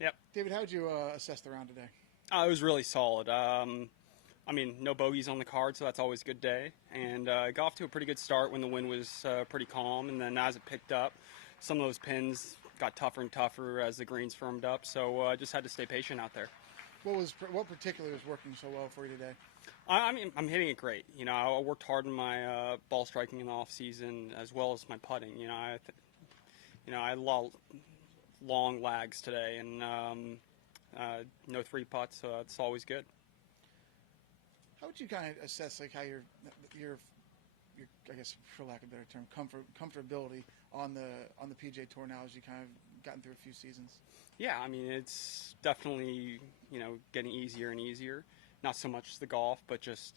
Yep. David, how would you assess the round today? It was really solid. I mean, no bogeys on the card, so that's always a good day. And got off to a pretty good start when the wind was pretty calm, and then as it picked up, some of those pins got tougher and tougher as the greens firmed up. So I just had to stay patient out there. What particularly was working so well for you today? I mean, I'm hitting it great. I worked hard on my ball striking in the off season as well as my putting. I had a lot of long lags today, and no three putts, so that's always good. How would you kind of assess like how your I guess for lack of a better term comfortability on the PGA Tour now as you kind of gotten through a few seasons? Yeah, I mean, it's definitely, getting easier and easier. Not so much the golf, but just,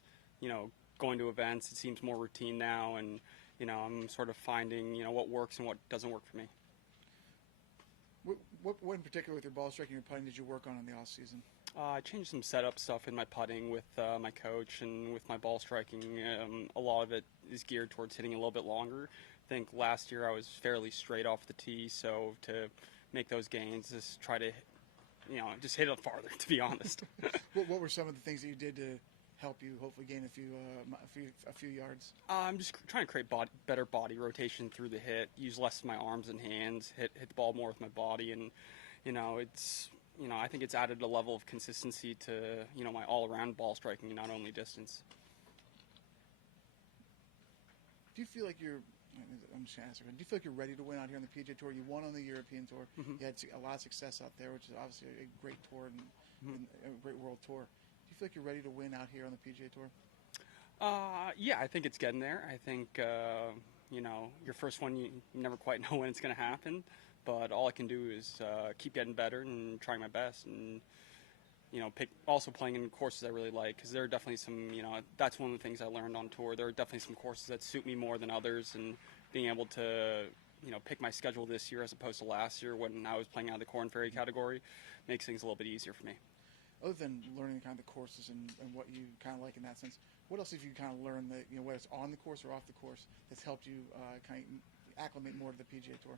going to events. It seems more routine now, and, I'm sort of finding, what works and what doesn't work for me. What in particular with your ball striking and putting did you work on in the off season? I changed some setup stuff in my putting with my coach and with my ball striking. A lot of it is geared towards hitting a little bit longer. I think last year I was fairly straight off the tee, so to make those gains, just try to, just hit it farther, to be honest. What were some of the things that you did to help you hopefully gain a few yards? I'm just trying to create better body rotation through the hit, use less of my arms and hands, hit the ball more with my body, and I think it's added a level of consistency to my all-around ball striking, not only distance. Do you feel like I'm just going to answer. Do you feel like you're ready to win out here on the PGA Tour? You won on the European Tour. Mm-hmm. You had a lot of success out there, which is obviously a great tour and a great world tour. Do you feel like you're ready to win out here on the PGA Tour? Yeah, I think it's getting there. I think, your first one, you never quite know when it's going to happen. But all I can do is keep getting better and trying my best, and also playing in courses I really like, because there are definitely some, that's one of the things I learned on tour. There are definitely some courses that suit me more than others, and being able to pick my schedule this year as opposed to last year when I was playing out of the Corn Ferry category makes things a little bit easier for me. Other than learning kind of the courses and what you kind of like in that sense, what else have you kind of learned that whether it's on the course or off the course that's helped you kind of acclimate more to the PGA Tour?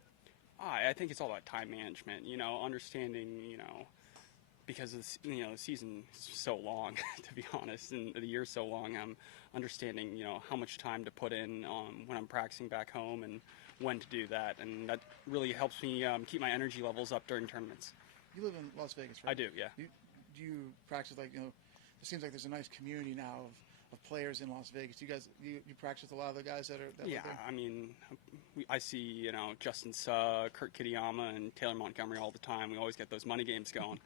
I think it's all about time management, understanding, because the season is so long, to be honest, and the year's so long. I'm understanding, how much time to put in when I'm practicing back home and when to do that, and that really helps me keep my energy levels up during tournaments. You live in Las Vegas, right? I do, yeah. Do you practice it seems like there's a nice community now of players in Las Vegas. Do you practice with a lot of the guys that live there? I mean, I see, Justin Kurt Kitayama and Taylor Montgomery all the time. We always get those money games going.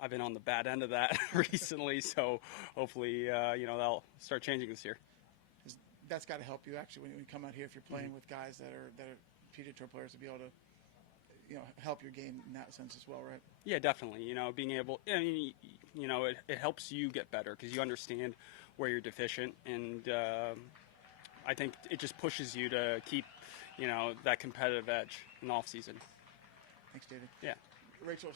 I've been on the bad end of that recently, so hopefully, they'll start changing this year. That's got to help you actually when you come out here if you're playing with guys that are PGA Tour players to be able to help your game in that sense as well, right? Yeah, definitely. Being able, it helps you get better because you understand where you're deficient, and I think it just pushes you to keep, that competitive edge in the off season. Thanks, David. Yeah. Rachel.